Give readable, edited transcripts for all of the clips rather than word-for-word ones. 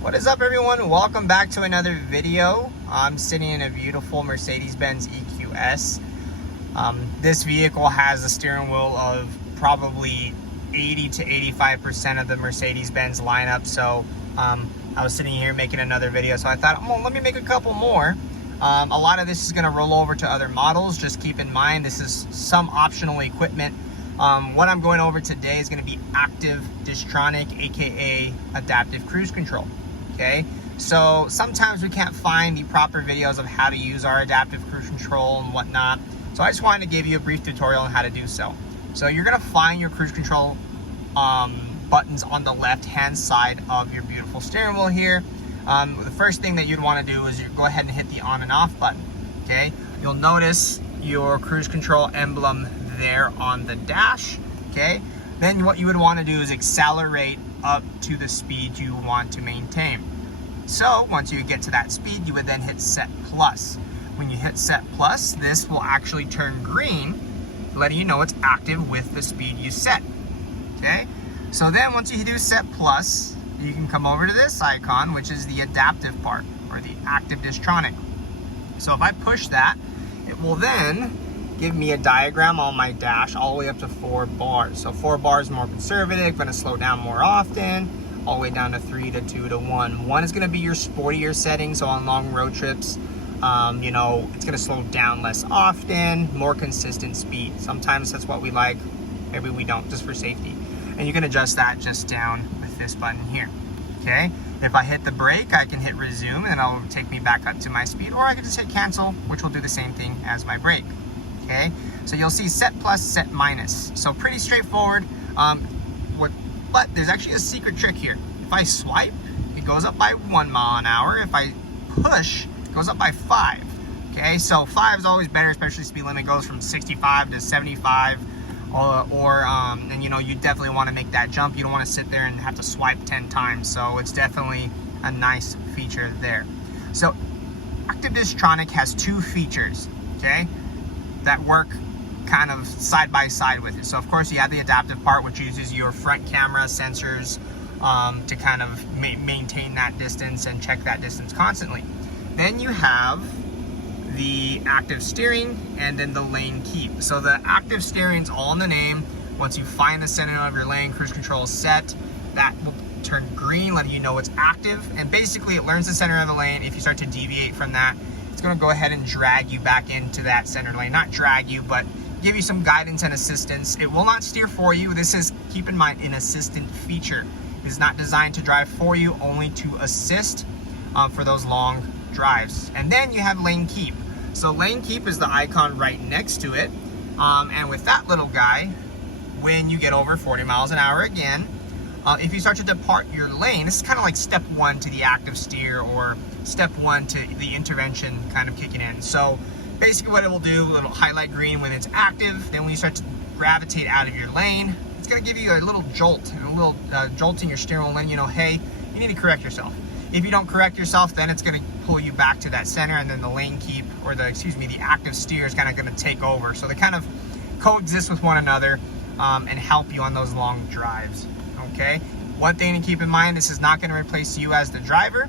What is up, everyone? Welcome back to another video. I'm sitting in a beautiful Mercedes Benz EQS. This vehicle has a steering wheel of probably 80 to 85% of the Mercedes Benz lineup. So I was sitting here making another video, so I thought, well, let me make a couple more. A lot of this is going to roll over to other models. Just keep in mind, this is some optional equipment. What I'm going over today is going to be active Distronic, aka adaptive cruise control. Okay, so sometimes we can't find the proper videos of how to use our adaptive cruise control and whatnot. So I just wanted to give you a brief tutorial on how to do so. So you're going to find your cruise control buttons on the left hand side of your beautiful steering wheel here. The first thing that you'd want to do is you go ahead and hit the on and off button. Okay, you'll notice your cruise control emblem there on the dash. Okay, then what you would want to do is accelerate up to the speed you want to maintain. So once you get to that speed, you would then hit set plus. When you hit set plus, this will actually turn green, letting you know it's active with the speed you set. Okay, so then once you do set plus, you can come over to this icon, which is the adaptive part, or the active Distronic. So if I push that, it will then give me a diagram on my dash all the way up to 4 bars. So 4 bars more conservative, gonna slow down more often, all the way down to 3 to 2 to 1. 1 is gonna be your sportier setting, so on long road trips, you know, it's gonna slow down less often, more consistent speed. Sometimes that's what we like, maybe we don't, just for safety. And you can adjust that just down with this button here, okay? If I hit the brake, I can hit resume and it'll take me back up to my speed, or I can just hit cancel, which will do the same thing as my brake. Okay, so you'll see set plus, set minus. So pretty straightforward. But there's actually a secret trick here. If I swipe, it goes up by 1 mile an hour. If I push, it goes up by 5. Okay, so 5 is always better, especially speed limit goes from 65 to 75. And you know, you definitely want to make that jump. You don't want to sit there and have to swipe 10 times. So it's definitely a nice feature there. So active Distronic has 2 features, okay, that work kind of side by side with it. So of course you have the adaptive part, which uses your front camera sensors to kind of maintain that distance and check that distance constantly. Then you have the active steering and then the lane keep. So the active steering is all in the name. Once you find the center of your lane, cruise control is set, that will turn green, letting you know it's active. And basically it learns the center of the lane. If you start to deviate from that, it's going to go ahead and drag you back into that center lane. Not drag you, but give you some guidance and assistance. It will not steer for you. This is, keep in mind, an assistant feature. It is not designed to drive for you, only to assist for those long drives. And then you have lane keep. So lane keep is the icon right next to it. And with that little guy, when you get over 40 miles an hour again, if you start to depart your lane, this is kind of like step 1 to the active steer, or step 1 to the intervention kind of kicking in. So basically what it will do, it'll highlight green when it's active. Then when you start to gravitate out of your lane, it's going to give you a little jolt, a little jolt in your steering wheel, letting you know, hey, you need to correct yourself. If you don't correct yourself, then it's going to pull you back to that center, and then the lane keep, or the active steer is kind of going to take over. So they kind of coexist with one another and help you on those long drives. Okay, one thing to keep in mind, this is not going to replace you as the driver.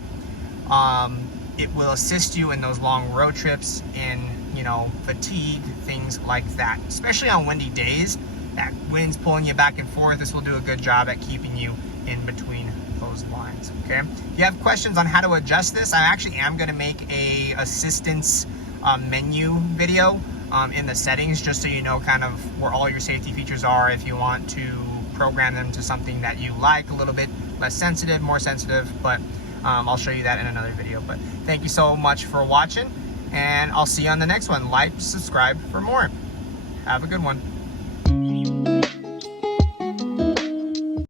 It will assist you in those long road trips, in, you know, fatigue, things like that. Especially on windy days, that wind's pulling you back and forth. This will do a good job at keeping you in between those lines. Okay, if you have questions on how to adjust this, I actually am going to make a assistance menu video in the settings, just so you know kind of where all your safety features are, if you want to program them to something that you like, a little bit less sensitive, more sensitive, but I'll show you that in another video. But thank you so much for watching, and I'll see you on the next one. Like, subscribe for more. Have a good one.